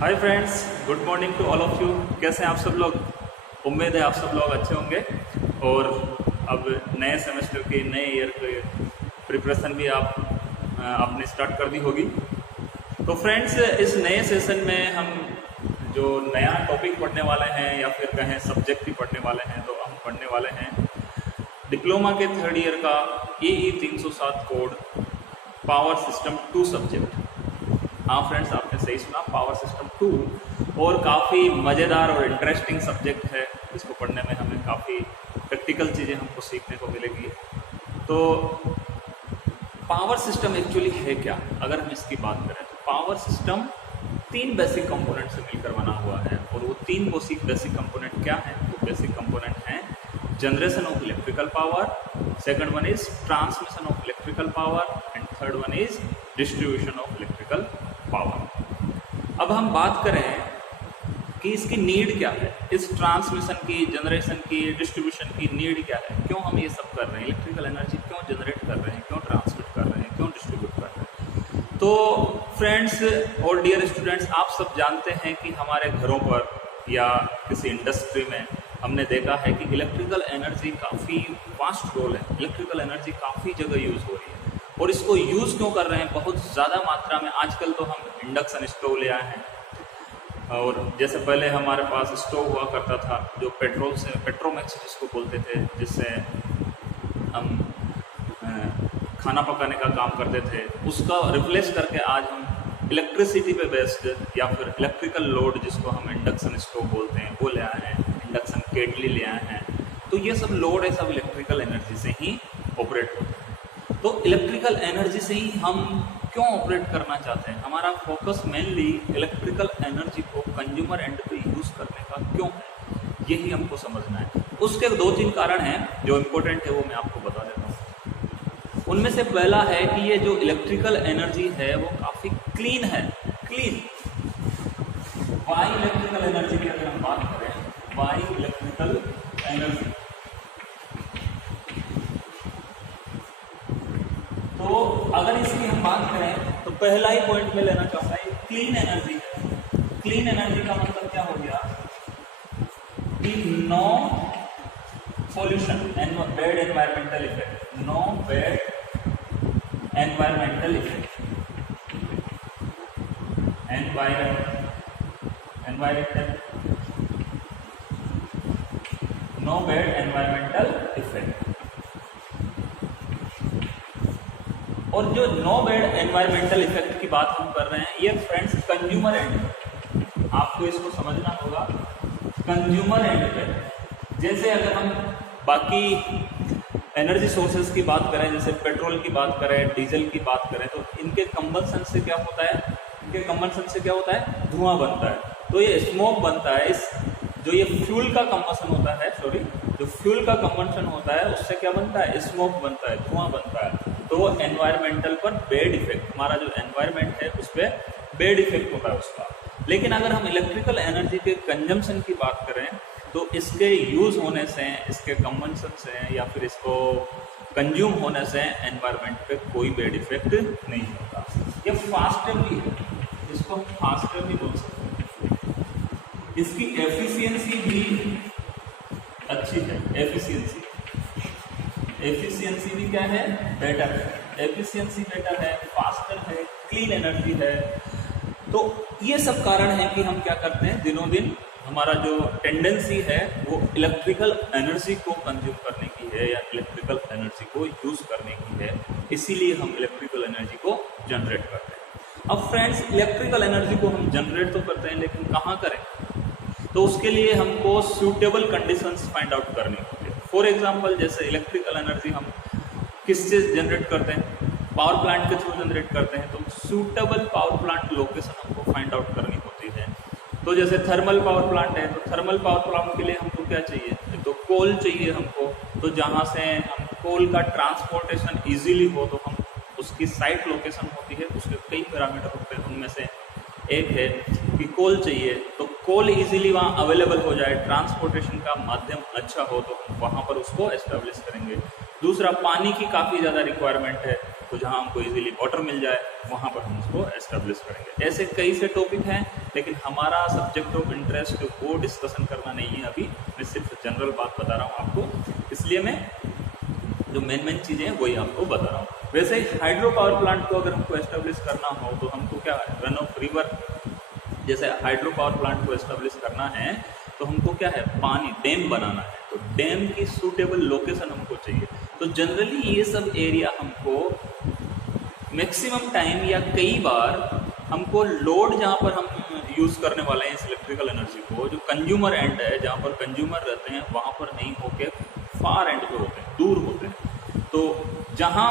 Hi friends, good morning to all of you. कैसे हैं आप सब लोग? उम्मीद है आप सब लोग अच्छे होंगे और अब नए सेमेस्टर के नए ईयर के प्रिपरेशन भी आपने स्टार्ट कर दी होगी। तो फ्रेंड्स, इस नए सेशन में हम जो नया टॉपिक पढ़ने वाले हैं या फिर कहें सब्जेक्ट ही पढ़ने वाले हैं, तो हम पढ़ने वाले हैं डिप्लोमा के थर्ड ईयर का EE 307 code power system 2 subject. हाँ फ्रेंड्स, आपने सही सुना, पावर सिस्टम 2। और काफ़ी मज़ेदार और इंटरेस्टिंग सब्जेक्ट है। इसको पढ़ने में हमें काफ़ी प्रैक्टिकल चीज़ें हमको सीखने को मिलेगी। तो पावर सिस्टम एक्चुअली है क्या? अगर हम इसकी बात करें तो पावर सिस्टम 3 बेसिक कंपोनेंट से मिलकर बना हुआ है। और वो 3 बेसिक कंपोनेंट क्या है? वो बेसिक कंपोनेंट हैं generation of electrical power, second one is transmission of electrical power and third one is distribution of electrical power. अब हम बात करें कि इसकी नीड क्या है, इस ट्रांसमिशन की, जनरेशन की, डिस्ट्रीब्यूशन की नीड क्या है, क्यों हम ये सब कर रहे हैं, इलेक्ट्रिकल एनर्जी क्यों जनरेट कर रहे हैं, क्यों ट्रांसमिट कर रहे हैं, क्यों डिस्ट्रीब्यूट कर रहे हैं। तो फ्रेंड्स और डियर स्टूडेंट्स, आप सब जानते हैं कि हमारे घरों पर या किसी इंडस्ट्री में हमने देखा है कि इलेक्ट्रिकल एनर्जी काफ़ी वास्ट रोल है। इलेक्ट्रिकल एनर्जी काफ़ी जगह यूज़ हो रही है और इसको यूज़ क्यों कर रहे हैं बहुत ज़्यादा मात्रा में। आजकल तो हम इंडक्शन स्टोव ले आए हैं, और जैसे पहले हमारे पास स्टोव हुआ करता था जो पेट्रोमैक्स जिसको बोलते थे, जिससे हम खाना पकाने का काम करते थे, उसका रिप्लेस करके आज हम इलेक्ट्रिसिटी पे बेस्ड या फिर इलेक्ट्रिकल लोड जिसको हम इंडक्शन स्टोव बोलते हैं वो ले आए हैं, इंडक्शन केटली ले आए हैं। तो ये सब लोड है, सब इलेक्ट्रिकल एनर्जी से ही ऑपरेट होते हैं। तो इलेक्ट्रिकल एनर्जी से ही हम क्यों ऑपरेट करना चाहते हैं? हमारा फोकस मेनली इलेक्ट्रिकल एनर्जी को कंज्यूमर एंड पे यूज़ करने का क्यों है, यही हमको समझना है। उसके 2-3 कारण हैं जो इम्पोर्टेंट है, वो मैं आपको बता देता हूँ। उनमें से पहला है कि ये जो इलेक्ट्रिकल एनर्जी है वो काफ़ी क्लीन है। क्लीन वाई इलेक्ट्रिकल एनर्जी की अगर हम बात करें, वाई इलेक्ट्रिकल एनर्जी, तो अगर इसकी हम बात करें तो पहला ही पॉइंट में लेना चाहूंगा, ये क्लीन एनर्जी है। क्लीन एनर्जी का मतलब क्या हो गया कि no pollution and bad environmental effect, no bad environmental effect, no bad environmental effect. और जो नो बैड एनवायरमेंटल इफेक्ट की बात हम कर रहे हैं, ये फ्रेंड्स कंज्यूमर एंड, आपको इसको समझना होगा। कंज्यूमर एंड पे, जैसे अगर हम बाकी एनर्जी सोर्सेज की बात करें, जैसे पेट्रोल की बात करें, डीजल की बात करें, तो इनके कंबंशन से क्या होता है, इनके कंबंशन से क्या होता है, धुआं बनता है। तो ये स्मोक बनता है। इस जो ये फ्यूल का कंबंशन होता है, जो फ्यूल का कंबंशन होता है उससे क्या बनता है, स्मोक बनता है, धुआं बनता है। तो वो एनवायरमेंटल पर बेड इफेक्ट, हमारा जो एनवायरमेंट है उस पर बेड इफेक्ट होता है उसका। लेकिन अगर हम इलेक्ट्रिकल एनर्जी के कंजम्पशन की बात करें तो इसके यूज़ होने से, इसके कंबंशन से या फिर इसको कंज्यूम होने से एनवायरमेंट पे कोई बेड इफेक्ट नहीं होता। ये फास्टर भी है, इसको हम फास्टर भी बोल सकते हैं। इसकी एफिशिएंसी भी अच्छी है। एफिशिएंसी भी क्या है, बेटर है। एफिशिएंसी बेटर है, फास्टर है, क्लीन एनर्जी है। तो ये सब कारण है कि हम क्या करते हैं, दिनों दिन हमारा जो टेंडेंसी है वो इलेक्ट्रिकल एनर्जी को कंज्यूम करने की है या इलेक्ट्रिकल एनर्जी को यूज करने की है। इसीलिए हम इलेक्ट्रिकल एनर्जी को जनरेट करते हैं। अब फ्रेंड्स, इलेक्ट्रिकल एनर्जी को हम जनरेट तो करते हैं, लेकिन कहाँ करें? तो उसके लिए हमको सूटेबल कंडीशंस फाइंड आउट करनी होती है। फॉर एग्जांपल, जैसे इलेक्ट्रिकल एनर्जी हम किससे जनरेट करते हैं, पावर प्लांट के थ्रू जनरेट करते हैं। तो सूटेबल पावर प्लांट लोकेशन हमको फाइंड आउट करनी होती है। तो जैसे थर्मल पावर प्लांट है, तो थर्मल पावर प्लांट के लिए हमको क्या चाहिए, तो कोल चाहिए हमको। तो जहाँ से हम कोल का ट्रांसपोर्टेशन इजीली हो, तो हम उसकी साइट लोकेशन होती है, उसके कई पैरामीटर होते हैं, उनमें से एक है कि कोल चाहिए। तो कोल इजीली वहाँ अवेलेबल हो जाए, ट्रांसपोर्टेशन का माध्यम अच्छा हो, तो हम वहाँ पर उसको एस्टेब्लिश करेंगे। दूसरा, पानी की काफ़ी ज़्यादा रिक्वायरमेंट है, तो जहाँ हमको इजीली वाटर मिल जाए वहाँ पर हम उसको एस्टेब्लिश करेंगे। ऐसे कई से टॉपिक हैं लेकिन हमारा सब्जेक्ट ऑफ इंटरेस्ट वो डिस्कशन करना नहीं है अभी, मैं सिर्फ जनरल बात बता रहा हूँ आपको, इसलिए मैं जो मेन चीज़ें हैं वही आपको बता रहा हूँ। वैसे ही हाइड्रो पावर प्लांट को अगर हमको एस्टेब्लिश करना हो तो हमको क्या है, रन ऑफ रिवर, जैसे हाइड्रो पावर प्लांट को एस्टेब्लिश करना है तो हमको क्या है, पानी डैम बनाना है, तो डैम की सूटेबल लोकेशन हमको चाहिए। तो जनरली ये सब एरिया हमको मैक्सिमम टाइम या कई बार हमको लोड जहाँ पर हम यूज़ करने वाले हैं इस इलेक्ट्रिकल एनर्जी को, जो कंज्यूमर एंड है, जहाँ पर कंज्यूमर रहते हैं वहाँ पर नहीं होके फार एंड पे होते हैं, दूर होते हैं। तो जहाँ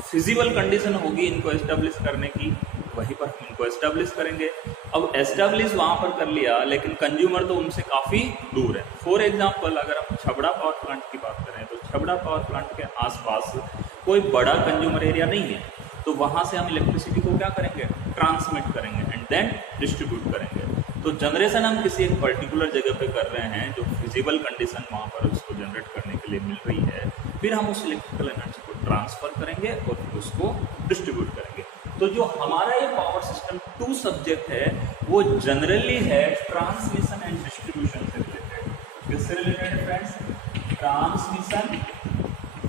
फिजिबल कंडीशन होगी इनको एस्टेब्लिश करने की, वहीं पर हम इनको एस्टेब्लिश करेंगे। अब एस्टेब्लिश वहाँ पर कर लिया, लेकिन कंज्यूमर तो उनसे काफ़ी दूर है। फॉर एग्जांपल अगर हम छबड़ा पावर प्लांट की बात करें तो छबड़ा पावर प्लांट के आसपास कोई बड़ा कंज्यूमर एरिया नहीं है, तो वहाँ से हम इलेक्ट्रिसिटी को क्या करेंगे, ट्रांसमिट करेंगे एंड देन डिस्ट्रीब्यूट करेंगे। तो जनरेशन हम किसी एक पर्टिकुलर जगह पे कर रहे हैं जो फिजिबल कंडीशन वहाँ पर उसको जनरेट करने के लिए मिल रही है, फिर हम उस इलेक्ट्रिकल एनर्जी को ट्रांसफर करेंगे और फिर उसको डिस्ट्रीब्यूट करेंगे। तो जो हमारा ये पावर सिस्टम 2 सब्जेक्ट है वो जनरली है ट्रांसमिशन एंड डिस्ट्रीब्यूशन से रिलेटेड। किससे रिलेटेड है फ्रेंड्स? ट्रांसमिशन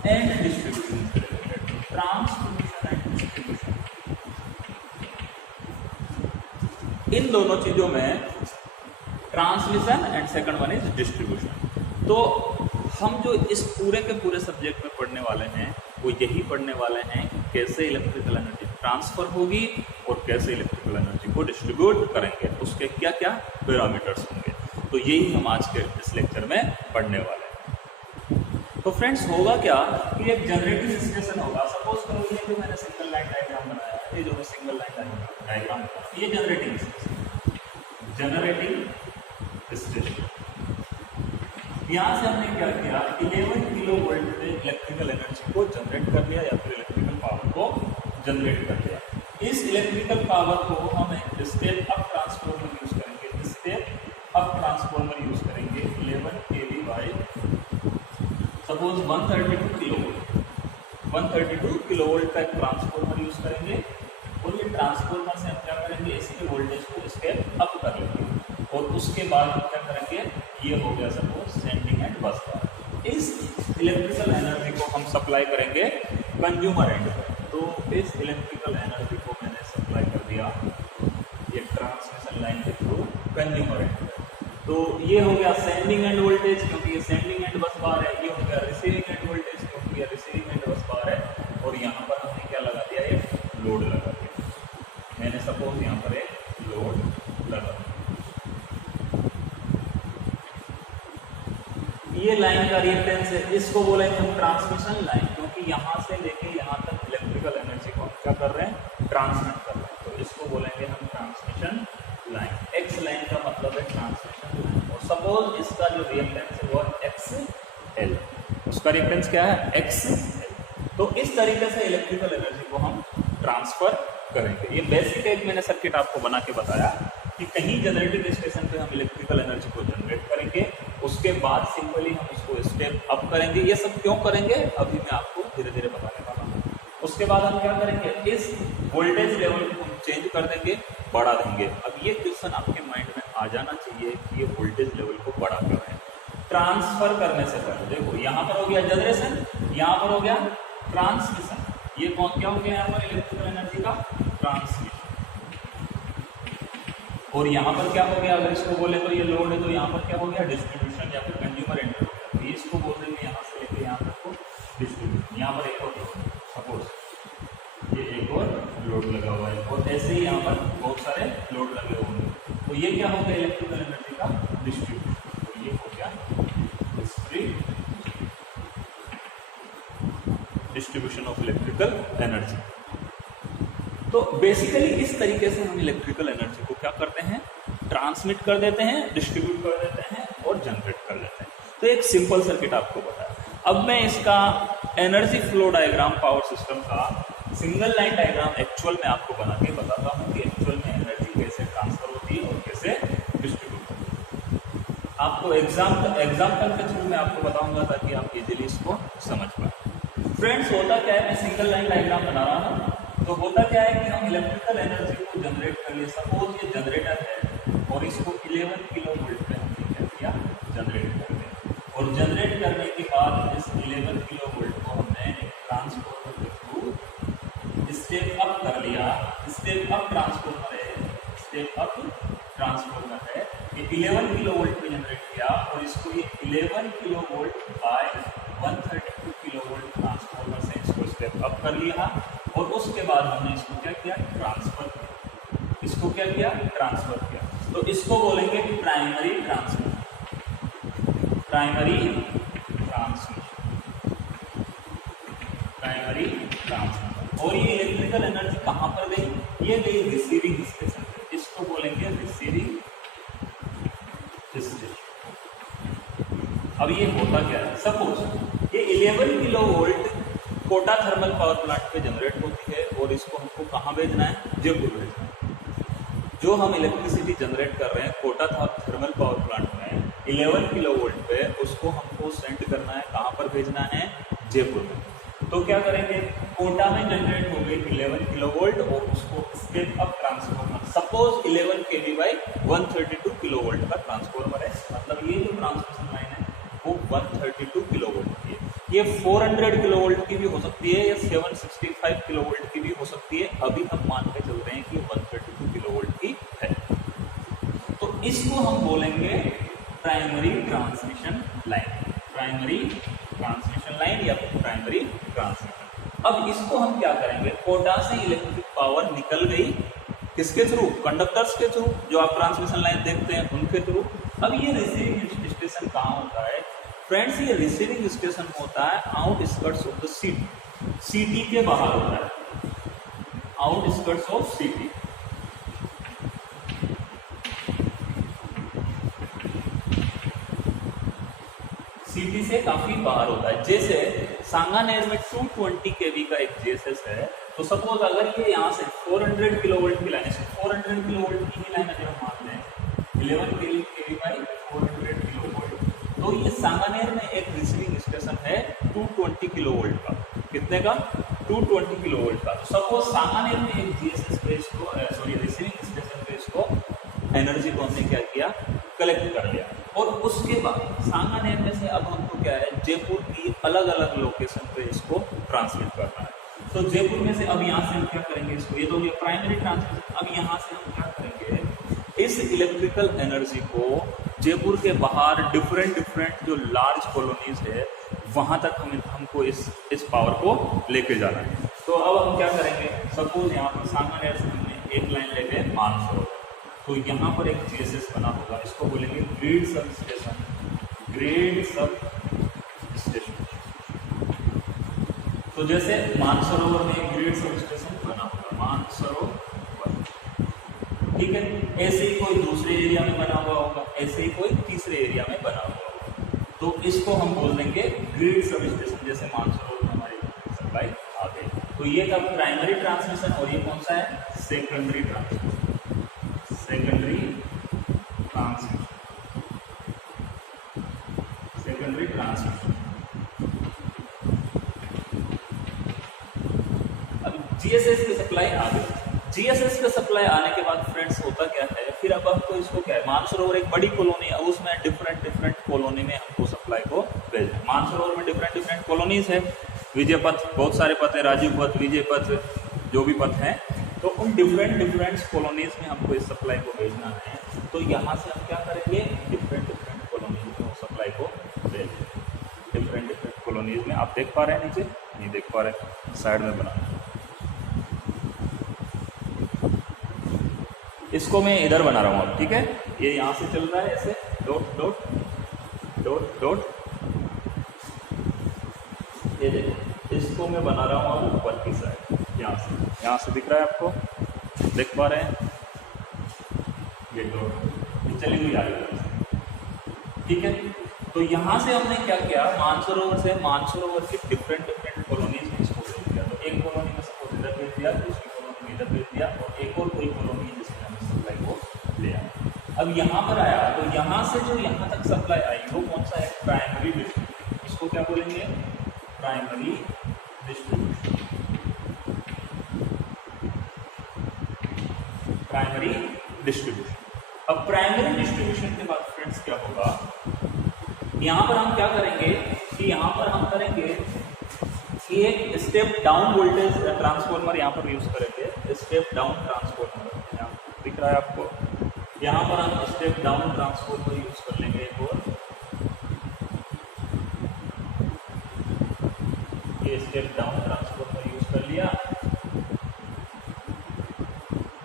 एंड डिस्ट्रीब्यूशन से रिलेटेड। ट्रांसमिशन एंड डिस्ट्रीब्यूशन, इन दोनों चीजों में transmission and second one is distribution. तो हम जो इस पूरे के पूरे सब्जेक्ट में पढ़ने वाले हैं वो यही पढ़ने वाले हैं कि कैसे इलेक्ट्रिकल एनर्जी ट्रांसफर होगी और कैसे इलेक्ट्रिकल एनर्जी को डिस्ट्रीब्यूट करेंगे, उसके क्या क्या पैरामीटर्स होंगे। तो यही हम आज के इस लेक्चर में पढ़ने वाले हैं। तो फ्रेंड्स होगा क्या कि एक जनरेटिंग स्टेशन होगा। सपोज करो ये जो मैंने सिंगल लाइन डायग्राम बनाया है, ये जो मैं सिंगल लाइन डायग्राम ये जनरेटिंग स्टेशन। यहाँ से हमने क्या किया, 11 किलो वोल्ट पे इलेक्ट्रिकल एनर्जी को जनरेट कर लिया या फिर इलेक्ट्रिकल पावर को जनरेट कर लिया। इस इलेक्ट्रिकल पावर को हम एक स्टेप अप ट्रांसफॉर्मर यूज करेंगे, स्टेप अप ट्रांसफॉर्मर यूज करेंगे 11 kV by suppose 132 kilo volt. 132 kilo volt का एक ट्रांसफॉर्मर यूज करेंगे और ये ट्रांसफॉर्मर से हम क्या करेंगे, इसके वोल्टेज को स्टेप अप कर लेंगे और उसके बाद हम क्या करेंगे, ये हो गया सपोज सेंडिंग एंड बस बार। इस इलेक्ट्रिकल एनर्जी को हम सप्लाई करेंगे कंज्यूमर एंड पर। तो इस इलेक्ट्रिकल एनर्जी को मैंने सप्लाई कर दिया ये ट्रांसमिशन लाइन के थ्रू कंज्यूमर एंड पर। तो ये हो गया सेंडिंग एंड वोल्टेज क्योंकि ये सेंडिंग एंड बस बार है, ये हो गया रिसीविंग एंड वोल्टेज क्योंकि ये रिसीविंग एंड बस बार है, और यहाँ पर हमने क्या लगा दिया, एक लोड लगा दिया। मैंने सपोज यहाँ पर एक लोड लगा दिया। ये लाइन का रिएक्टेंस है, इसको बोलेंगे हम ट्रांसमिशन लाइन, क्योंकि यहाँ से लेके यहाँ तक इलेक्ट्रिकल एनर्जी को हम क्या कर रहे हैं, ट्रांसमिट कर रहे हैं। तो इसको बोलेंगे हम ट्रांसमिशन लाइन। एक्स लाइन का मतलब है ट्रांसमिशन लाइन, और सपोज इसका जो रिएक्टेंस है वो XL, उसका रिएक्टेंस क्या है, XL। तो इस तरीके से इलेक्ट्रिकल एनर्जी को हम ट्रांसफर करेंगे। ये बेसिक एक मैंने सर्किट आपको बना के बताया कि कहीं जनरेटिंग स्टेशन पे हम इलेक्ट्रिकल एनर्जी को जनरेट करेंगे, उसके बाद सिंपली हम उसको स्टेप अप करेंगे। ये सब क्यों करेंगे अभी मैं आपको धीरे धीरे बताने वाला हूँ। उसके बाद हम क्या करेंगे, इस वोल्टेज लेवल को हम चेंज कर देंगे, बढ़ा देंगे। अब ये क्वेश्चन आपके माइंड में आ जाना चाहिए कि ये वोल्टेज लेवल को बढ़ा कर रहे हैं ट्रांसफर करने से पहले। देखो यहाँ पर हो गया जनरेशन, यहाँ पर हो गया ट्रांसमिशन। ये कौन क्या हो गया, यहाँ पर इलेक्ट्रिकल एनर्जी का ट्रांसमिशन, और यहाँ पर क्या हो गया, अगर इसको बोले तो ये लोड है, तो यहाँ पर क्या हो गया, डिस्ट्रीब्यूशन या फिर कंज्यूमर एंड। तो इसको बोल देंगे यहाँ से लेकर यहाँ तक को डिस्ट्रीब्यूशन। यहाँ पर एक और सपोज ये एक और लोड लगा हुआ है, और ऐसे ही यहाँ पर बहुत सारे लोड लगे हुए हैं। तो ये क्या हो गया, इलेक्ट्रिकल एनर्जी का डिस्ट्रीब्यूशन। तो ये हो गया डिस्ट्रीब्यूशन ऑफ इलेक्ट्रिकल एनर्जी। तो बेसिकली इस तरीके से हम इलेक्ट्रिकल एनर्जी को क्या करते हैं, ट्रांसमिट कर देते हैं, डिस्ट्रीब्यूट कर देते हैं और जनरेट कर देते हैं। तो एक सिंपल सर्किट आपको बताया। अब मैं इसका energy flow diagram power system का सिंगल लाइन डायग्राम एक्चुअल में आपको बना के बताता हूँ कि एक्चुअल में एनर्जी कैसे ट्रांसफर होती है और कैसे डिस्ट्रीब्यूट होती है। आपको एग्जाम्पल के थ्रू मैं आपको बताऊंगा ताकि आप इजीली इसको समझ पाए। फ्रेंड्स होता क्या है, मैं सिंगल लाइन डायग्राम बना रहा हूँ। तो होता क्या है कि हम इलेक्ट्रिकल एनर्जी को जनरेट कर लिए। सपोज ये जनरेटर है और इसको 11 किलो वोल्ट पे हमने क्या किया, जनरेट कर दिया। और जनरेट करने के बाद इस 11 किलो वोल्ट को हमने ट्रांसफार्मर के थ्रू स्टेप अप कर लिया। स्टेप अप ट्रांसफार्मर है, स्टेप अप ट्रांसफार्मर है, ये 11 किलो वोल्ट पे जनरेट किया और इसको ये 11 kilo volt by 132 kilo volt transformer से इसको स्टेप अप कर लिया। और उसके बाद हमने इसको क्या किया, ट्रांसफर किया। इसको क्या किया, ट्रांसफर किया। तो इसको बोलेंगे primary transmission, primary transmission, primary transmission. और ये इलेक्ट्रिकल एनर्जी कहां पर गई, ये गई रिसीविंग स्टेशन पे, इसको बोलेंगे रिसीविंग स्टेशन। अब ये होता क्या है, सपोज ये 11 kilo volt Kota thermal power plant पे जनरेट होती है और इसको हमको कहाँ भेजना है, जयपुर भेजना है। जो हम इलेक्ट्रिसिटी जनरेट कर रहे हैं कोटा थर्मल पावर प्लांट में 11 किलो वोल्ट पे, उसको हमको सेंड करना है, कहाँ पर भेजना है, जयपुर में। तो क्या करेंगे, कोटा में जनरेट हो गई 11 किलो वोल्ट और उसको step up transformer, suppose 11 kV by 132 kilo volt का ट्रांसफार्मर है, मतलब ये जो ट्रांसमिशन लाइन है वो 132 किलो वोल्ट की है। ये 400 किलो वोल्ट की भी हो सकती है या 765 किलो वोल्ट की भी हो सकती है। अभी हम मान के चल रहे हैं कि 132 किलो वोल्ट की है। तो इसको हम बोलेंगे primary transmission line, primary transmission line या प्राइमरी ट्रांसमिशन। अब इसको हम क्या करेंगे, कोटा से इलेक्ट्रिक पावर निकल गई, किसके थ्रू, कंडक्टर्स के थ्रू, जो आप ट्रांसमिशन लाइन देखते हैं उनके थ्रू। अब ये रिसीविंग स्टेशन कहाँ होता है फ्रेंड्स, ये रिसीविंग स्टेशन होता है outskirts of the city, city के बाहर होता है, आउटस्कर्ट्स ऑफ सिटी। सिटी से काफी बाहर होता है। जैसे सांगानेर में 220 kV का एक जीएसएस है, तो सपोज अगर ये यहाँ से 400 किलो वोल्ट की लाइन है, 400 किलो वोल्ट की ही लाइन अगर हम मान लें 11 kV बाई 400 किलो वोल्ट, तो ये सांगानेर में एक रिसीविंग स्टेशन है 220 किलो वोल्ट का। कितने का, 220 किलो वोल्ट का। तो सपोज सांगानेर में एक जीएसएस पे इसको रिसीविंग स्टेशन पे इसको एनर्जी को हमने क्या किया, कलेक्ट कर लिया। और उसके बाद सांगानेर में से अब हमको क्या है, जयपुर की अलग अलग लोकेशन पे इसको ट्रांसमिट करना है। तो जयपुर में से अब यहाँ से हम क्या करेंगे, इसको, ये तो ये प्राइमरी ट्रांसमिशन। अब यहाँ से हम क्या करेंगे, इस इलेक्ट्रिकल एनर्जी को जयपुर के बाहर डिफरेंट जो लार्ज कॉलोनीज है वहां तक हमको इस पावर को लेके जाना है। तो अब हम क्या करेंगे, सपोज यहाँ पर सांगानेर से हमने एक लाइन ले गए मानसरोवर, तो यहाँ पर एक जीएसएस बना होगा, इसको बोलेंगे grid sub station, grid sub station. तो जैसे मानसरोवर में एक ग्रिड सब स्टेशन बना होगा, मानसरोवर, ठीक है। ऐसे ही कोई दूसरे एरिया में बना हुआ होगा, ऐसे ही कोई तीसरे एरिया में बना हुआ होगा, तो इसको हम बोल देंगे ग्रिड सब स्टेशन। जैसे मानसरोवर में हमारी सप्लाई आ गई, तो ये था प्राइमरी ट्रांसमिशन और ये कौन सा है, secondary transmission, secondary transmission, secondary transmission. अब जीएसएस की सप्लाई आ गई। जीएसएस का सप्लाई आने के बाद फ्रेंड्स होता क्या है, फिर अब हमको इसको क्या है, मानसरोवर एक बड़ी कॉलोनी है, अब उसमें डिफरेंट कॉलोनी में हमको सप्लाई को भेजना है। मानसरोवर में डिफरेंट कॉलोनीज है, विजय पथ, बहुत सारे पथ है, राजीव पथ, विजय पथ, जो भी पथ हैं, तो उन डिफरेंट कॉलोनीज में हमको इस सप्लाई को भेजना है। तो यहाँ से हम क्या करेंगे, डिफरेंट कॉलोनीज में सप्लाई को भेजेंगे। डिफरेंट कॉलोनीज में आप देख पा रहे हैं, नीचे नहीं देख पा रहे, साइड में बना, इसको मैं इधर बना रहा हूँ, ठीक है। ये यहाँ से चल रहा है ऐसे डॉट डॉट डॉट डॉट, ये देखो, इसको मैं बना रहा हूँ ऊपर की साइड, यहाँ से दिख रहा है आपको, देख पा रहे हैं, ये डॉट चली हुई आ रही है, ठीक है। तो यहाँ से हमने क्या किया, मानसरोवर से मानसरोवर की डिफरेंट कॉलोनीज में इसको भेज दिया। तो एक कॉलोनी में सपोज इधर भेज दिया, दूसरी कॉलोनी में इधर भेज दिया, और एक और कोई कॉलोनी जिसमें हमने सप्लाई को ले आया। अब यहाँ पर आया, तो यहाँ से जो यहाँ तक सप्लाई आई वो कौन सा है, प्राइमरी डिस्ट्रीब्यूशन। इसको क्या बोलेंगे, प्राइमरी डिस्ट्रीब्यूशन, प्राइमरी डिस्ट्रीब्यूशन। अब प्राइमरी डिस्ट्रीब्यूशन के बाद फ्रेंड्स क्या होगा, यहाँ पर हम क्या करेंगे कि यहाँ पर हम करेंगे कि एक स्टेप डाउन वोल्टेज ट्रांसफॉर्मर यहाँ पर यूज करेंगे। स्टेप डाउन ट्रांसफॉर्मर यहाँ दिख रहा है आपको, यहाँ पर हम स्टेप डाउन ट्रांसफॉर्मर यूज कर लेंगे एक और। ये स्टेप डाउन ट्रांसफॉर्मर यूज कर लिया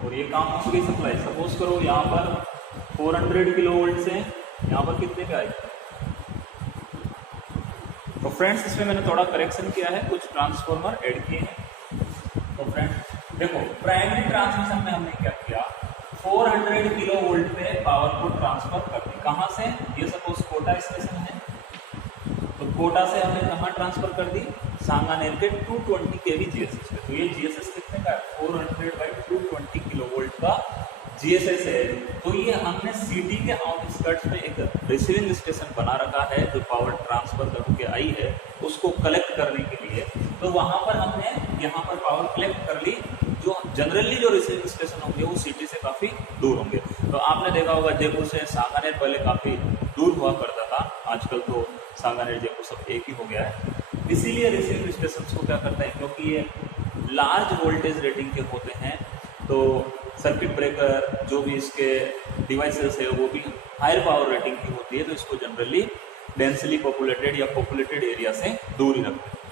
और ये काम हो गई सप्लाई। सपोज करो यहाँ पर 400 किलो वोल्ट से यहाँ पर कितने पे आएगा। तो फ्रेंड्स इसमें मैंने थोड़ा करेक्शन किया है, कुछ ट्रांसफॉर्मर ऐड किए हैं। तो फ्रेंड्स देखो प्राइमरी ट्रांसमिशन में हमने क्या किया, 400 किलो वोल्ट पे पावर को ट्रांसफर कर दी। कहाँ से, ये सपोज कोटा स्टेशन है, तो कोटा से हमने कहाँ ट्रांसफर कर दी, सांगानेर के 220 केवी जीएसएस पे। तो ये जीएसएस कितने का है, 400/220 किलो वोल्ट का जीएसएस है। तो ये हमने सिटी के आउटस्कर्ट्स में एक रिसीविंग स्टेशन बना रखा है जो पावर ट्रांसफर करके आई है उसको कलेक्ट करने के लिए। तो वहां पर हमने यहाँ पर पावर कलेक्ट कर ली। जो जनरली जो रिसीविंग स्टेशन होंगे वो सिटी से काफी दूर होंगे। तो आपने देखा होगा जयपुर से सांगानेर पहले काफी दूर हुआ करता था, आजकल तो सांगानेर जयपुर सब एक ही हो गया है। इसीलिए रिसीविंग स्टेशन को क्या करते हैं, क्योंकि ये लार्ज वोल्टेज रेटिंग के होते हैं, तो सर्किट ब्रेकर जो भी इसके डिवाइसेस है वो भी हायर पावर रेटिंग की होती है। तो इसको जनरली डेंसली पॉपुलेटेड या पॉपुलेटेड एरिया से दूर ही रखते हैं।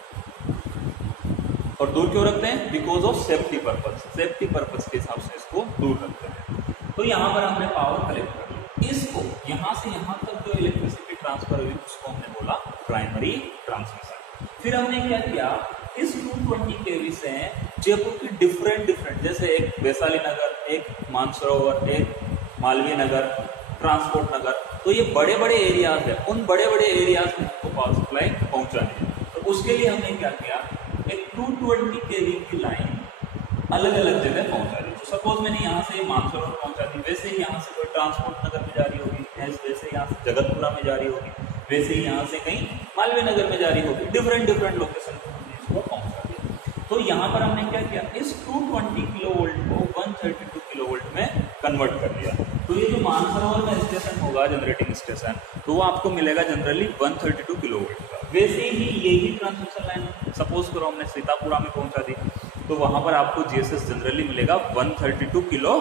और दूर क्यों रखते हैं, because of safety purpose, safety purpose के हिसाब से इसको दूर रखते हैं। तो यहाँ पर हमने पावर कलेक्ट कर लिया, इसको यहाँ से यहाँ तक जो इलेक्ट्रिसिटी ट्रांसफर हुई उसको हमने बोला प्राइमरी ट्रांसमिशन। फिर हमने क्या किया, इस 220 केवी से जयपुर की डिफरेंट जैसे एक वैशाली नगर, एक मानसरोवर, एक मालवीय नगर, ट्रांसपोर्ट नगर, तो ये बड़े बड़े एरियाज है, उन बड़े बड़े एरियाज में हमको पावर सप्लाई पहुंचानी है। तो उसके लिए हमने क्या किया, एक 220 केवी की लाइन अलग अलग जगह पहुंचा दी। तो सपोज मैंने यहाँ से मानसरोवर पहुंचा दी, वैसे ही यहाँ से कोई ट्रांसपोर्ट नगर में जा रही होगी, वैसे यहाँ से जगतपुरा में जा रही होगी, वैसे ही यहाँ से कहीं मालवीय नगर में जा रही होगी, डिफरेंट लोकेशन पर हमने इसको पहुंचा दिया। तो यहाँ पर हमने क्या किया, इस 220 किलो वोल्ट को 132 किलो वोल्ट में कन्वर्ट कर दिया। तो ये जो मानसरोवर में स्टेशन होगा जनरेटिंग स्टेशन, तो वो आपको मिलेगा जनरली 132 किलो वोल्ट का। वैसे ही यही ट्रांसमिशन लाइन सपोज करो हमने सीतापुरा में पहुंचा दी, तो वहां पर आपको जीएसएस जनरली मिलेगा 132 किलो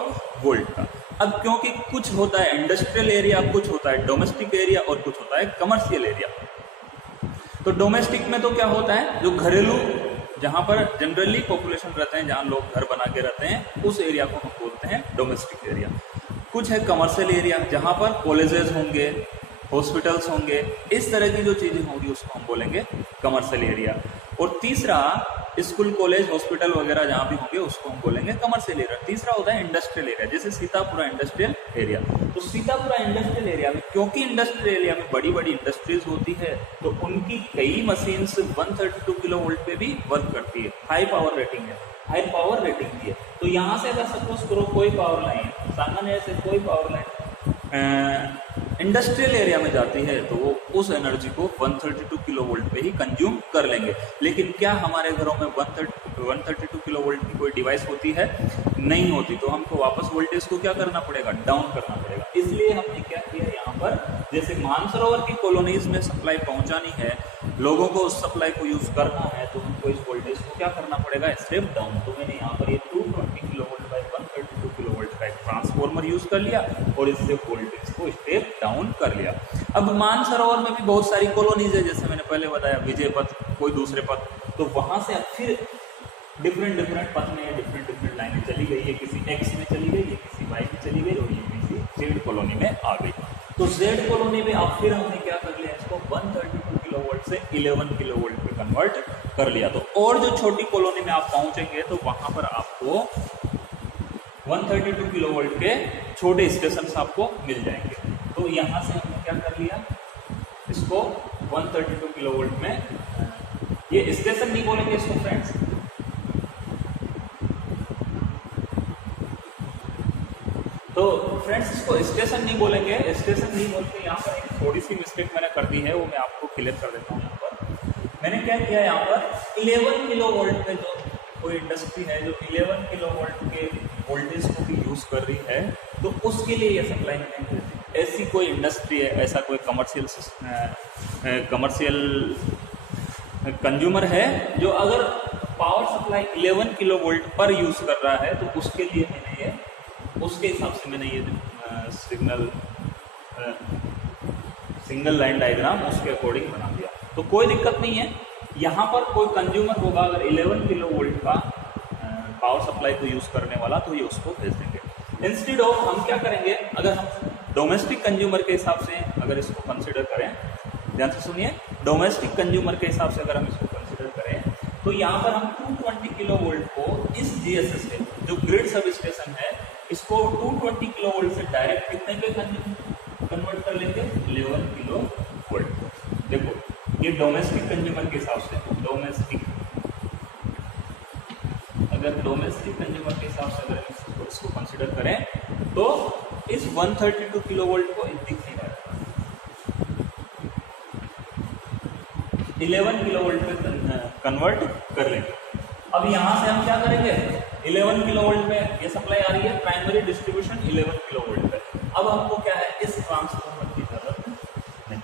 वोल्ट का। अब क्योंकि कुछ होता है इंडस्ट्रियल एरिया, कुछ होता है डोमेस्टिक एरिया और कुछ होता है कमर्शियल एरिया। तो डोमेस्टिक में तो क्या होता है, जो घरेलू जहां पर जनरली पॉपुलेशन रहते हैं, जहां लोग घर बना के रहते हैं, उस एरिया को हम बोलते हैं डोमेस्टिक एरिया। कुछ है कमर्शियल एरिया, जहां पर कॉलेजेस होंगे, हॉस्पिटल्स होंगे, इस तरह की जो चीजें होंगी उसको हम बोलेंगे कमर्शियल एरिया। और तीसरा स्कूल, कॉलेज, हॉस्पिटल वगैरह जहाँ भी होंगे उसको हम बोलेंगे कमर्शियल एरिया। तीसरा होता है इंडस्ट्रियल एरिया, जैसे सीतापुरा इंडस्ट्रियल एरिया। तो सीतापुरा इंडस्ट्रियल एरिया में, क्योंकि इंडस्ट्रियल एरिया में बड़ी बड़ी इंडस्ट्रीज होती है, तो उनकी कई मशीन्स 132 किलो वोल्ट पे भी वर्क करती है। हाई पावर रेटिंग है, हाई पावर रेटिंग की है। तो यहाँ से अगर सपोज करो कोई पावर लाइन, सांगानेर से कोई पावर लाइन इंडस्ट्रियल एरिया में जाती है, तो वो उस एनर्जी को 132 किलो वोल्ट पे ही कंज्यूम कर लेंगे। लेकिन क्या हमारे घरों में 132 किलो वोल्ट की कोई डिवाइस होती है? नहीं होती। तो हमको वापस वोल्टेज को क्या करना पड़ेगा, डाउन करना पड़ेगा। इसलिए हमने क्या किया, यहाँ पर जैसे मानसरोवर की कॉलोनीज में सप्लाई पहुंचानी है, लोगों को उस सप्लाई को यूज करना है, तो हमको इस वोल्टेज को क्या करना पड़ेगा, स्टेप डाउन। तो मैंने यहाँ पर ये 220 kilo volt by 132 kilo volt का एक ट्रांसफॉर्मर यूज कर लिया और इससे वोल्टेज को स्टेप डाउन कर लिया। अब मानसरोवर में भी बहुत सारी कॉलोनीज है, जैसे मैंने पहले बताया, विजय पथ, कोई दूसरे पथ, तो वहां से अब फिर डिफरेंट पथ में डिफरेंट लाइनें चली गई है। किसी एक्स में चली गई, ये किसी वाई में चली गई और ये किसी जेड कॉलोनी में आ गई। तो जेड कॉलोनी में अब फिर हमने क्या कर लिया, इसको 132 किलो वोल्ट से 11 किलो वोल्ट पे कन्वर्ट कर लिया। तो और जो छोटी कॉलोनी में आप पहुंचेंगे तो वहां पर आपको 132 किलो वोल्ट के छोटे स्टेशन आपको मिल जाएंगे। तो यहां से हमने क्या कर लिया, इसको 132 किलो वोल्ट में, ये स्टेशन नहीं बोलेंगे इसको फ्रेंड्स, तो फ्रेंड्स इसको स्टेशन नहीं बोलेंगे, स्टेशन नहीं बोलते। यहाँ पर एक थोड़ी सी मिस्टेक मैंने कर दी है, वो मैं आपको क्लियर कर देता हूँ। यहाँ पर मैंने क्या किया, यहाँ पर 11 किलो वोल्ट पे जो कोई इंडस्ट्री है जो 11 किलो वोल्ट के वोल्टेज को भी यूज कर रही है, तो उसके लिए ये सप्लाई हमें, ऐसी कोई इंडस्ट्री है, ऐसा कोई कमर्शियल कंज्यूमर है जो अगर पावर सप्लाई 11 किलो वोल्ट पर यूज़ कर रहा है, तो उसके लिए मैंने ये, उसके हिसाब से मैंने ये सिंगल लाइन डायग्राम उसके अकॉर्डिंग बना दिया। तो कोई दिक्कत नहीं है, यहाँ पर कोई कंज्यूमर होगा अगर 11 किलो वोल्ट का पावर सप्लाई को यूज़ करने वाला, तो ये उसको भेज देंगे। इंस्टेड ऑफ हम क्या करेंगे, अगर हम डोमेस्टिक कंज्यूमर के हिसाब से अगर इसको कंसिडर करें, ध्यान से सुनिए, डोमेस्टिक कंज्यूमर के हिसाब से अगर हम इसको कंसिडर करें, तो यहाँ पर हम 220 किलो वोल्ट को इस जीएसएस से, जो ग्रिड सब स्टेशन है, इसको 220 किलो वोल्ट से डायरेक्ट कितने पे कन्वर्ट कर लेंगे, 11 किलो वोल्ट। देखो ये डोमेस्टिक कंज्यूमर के हिसाब से, अगर डोमेस्टिक कंज्यूमर के हिसाब से अगर इसको कंसिडर करें, तो इस 132 किलो वोल्ट को दिख नहीं रहा है, 11 किलो वोल्ट पे कन्वर्ट कर लेंगे। अब यहाँ से हम क्या करेंगे, 11 किलो वोल्ट में ये सप्लाई आ रही है, प्राइमरी डिस्ट्रीब्यूशन 11 किलो वोल्ट पे। अब हमको क्या है, इस ट्रांसफार्मर की जरूरत नहीं,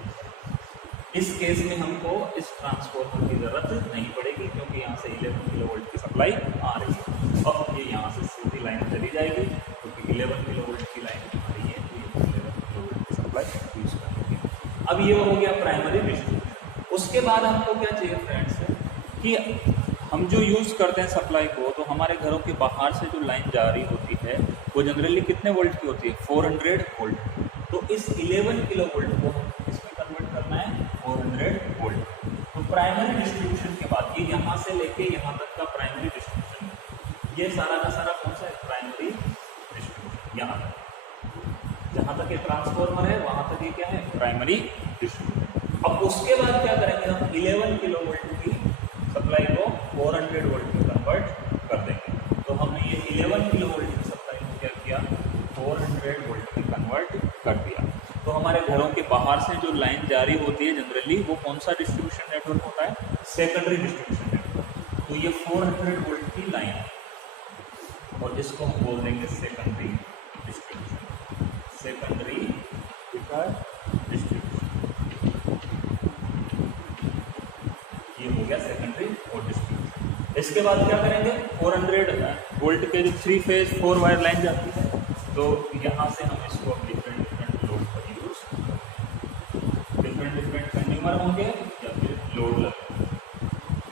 इस केस में हमको इस ट्रांसफार्मर की जरूरत नहीं पड़ेगी, क्योंकि यहाँ से 11 किलो वोल्ट की सप्लाई आ रही है। अब ये यहाँ से सीधी लाइन चली जाएगी, क्योंकि 11 किलो वोल्ट की लाइन आ रही है, तो 11 किलो वोल्ट की सप्लाई यूज करेंगे। अब ये हो गया प्राइमरी डिस्ट्रीब्यूशन। उसके बाद हमको क्या चाहिए फ्रेंड्स, कि हम जो यूज़ करते हैं सप्लाई को, तो हमारे घरों के बाहर से जो लाइन जारी होती है वो जनरली कितने वोल्ट की होती है, 400 वोल्ट। तो इस 11 किलो वोल्ट को इसमें कन्वर्ट करना है 400 वोल्ट। तो प्राइमरी डिस्ट्रीब्यूशन के बाद ये यहाँ से लेके यहाँ तक का प्राइमरी डिस्ट्रीब्यूशन, ये सारा का सारा कौन सा है, प्राइमरी डिस्ट्रीब्यूशन। यहाँ तक जहाँ तक ये ट्रांसफॉर्मर है वहाँ तक ये क्या है, प्राइमरी डिस्ट्रीब्यूशन। अब उसके बाद क्या करेंगे हम, 11 किलो वोल्ट की सप्लाई को 400 वोल्ट में कन्वर्ट कर देंगे। तो हमने ये 11 किलो वोल्ट की सप्लाई को क्या किया, 400 वोल्ट में कन्वर्ट कर दिया। तो हमारे घरों के बाहर से जो लाइन जारी होती है जनरली, वो कौन सा डिस्ट्रीब्यूशन नेटवर्क होता है, सेकेंडरी डिस्ट्रीब्यूशन नेटवर्क। तो ये 400 वोल्ट की लाइन है, और इसको हम बोल देंगे सेकेंडरी डिस्ट्रीब्यूशन, सेकेंडरी डिस्ट्रीब्यूशन। ये हो गया सेकेंडरी और डिस्ट्रीब्यूशन। इसके बाद क्या करेंगे, 400 वोल्ट के जो 3 फेज 4 वायर लाइन जाती है, तो यहाँ से हम इसको डिफरेंट लोड पर यूज, डिफरेंट कंज्यूमर होंगे या फिर लोड लगेगा,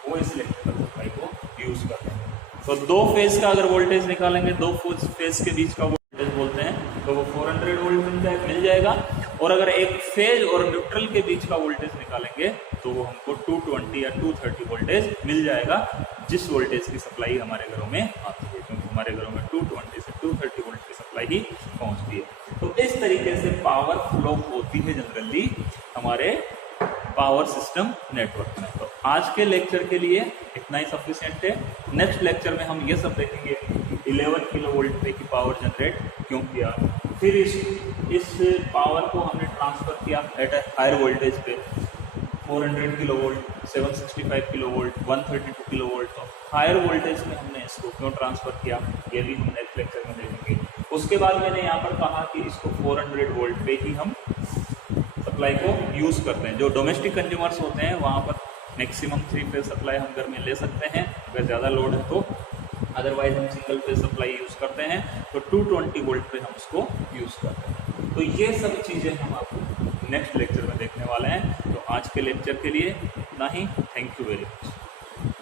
वो इस इलेक्ट्रिकल सप्लाई को यूज करते हैं। तो 2 फेज का अगर वोल्टेज निकालेंगे, 2 फेज के बीच का वोल्टेज बोलते हैं, तो वो 400 वोल्ट मिल जाएगा। और अगर एक फेज और न्यूट्रल के बीच का वोल्टेज निकालेंगे, तो वो हमको 220 या 230 वोल्टेज मिल जाएगा, जिस वोल्टेज की सप्लाई हमारे घरों में आती है, क्योंकि हमारे घरों में 220 से 230 वोल्ट की सप्लाई ही पहुंचती है। तो इस तरीके से पावर फ्लो होती है जनरली हमारे पावर सिस्टम नेटवर्क में। तो आज के लेक्चर के लिए इतना ही सफिशिएंट है। नेक्स्ट लेक्चर में हम ये सब देखेंगे 11 किलो वोल्ट पे की पावर जनरेट क्यों किया, फिर इस पावर को हमने ट्रांसफर किया एट ए हायर वोल्टेज पे, 400 kilo volt, 765 kilo volt, 132 kilo volt. तो हायर वोल्टेज में हमने इसको क्यों ट्रांसफर किया, ये भी हम नेक्स्ट लेक्चर में देखेंगे। उसके बाद मैंने यहाँ पर कहा कि इसको 400 वोल्ट पे ही हम सप्लाई को यूज़ करते हैं। जो डोमेस्टिक कंज्यूमर्स होते हैं वहाँ पर मैक्सिमम 3 फेज सप्लाई हम घर में ले सकते हैं अगर ज़्यादा लोड है तो, अदरवाइज हम सिंगल फेज सप्लाई यूज़ करते हैं तो 220 वोल्ट पे हम उसको यूज़ करते हैं। तो ये सब चीज़ें हम आपको नेक्स्ट लेक्चर में देखने वाले हैं। तो आज के लेक्चर के लिए इतना ही। Thank you very much.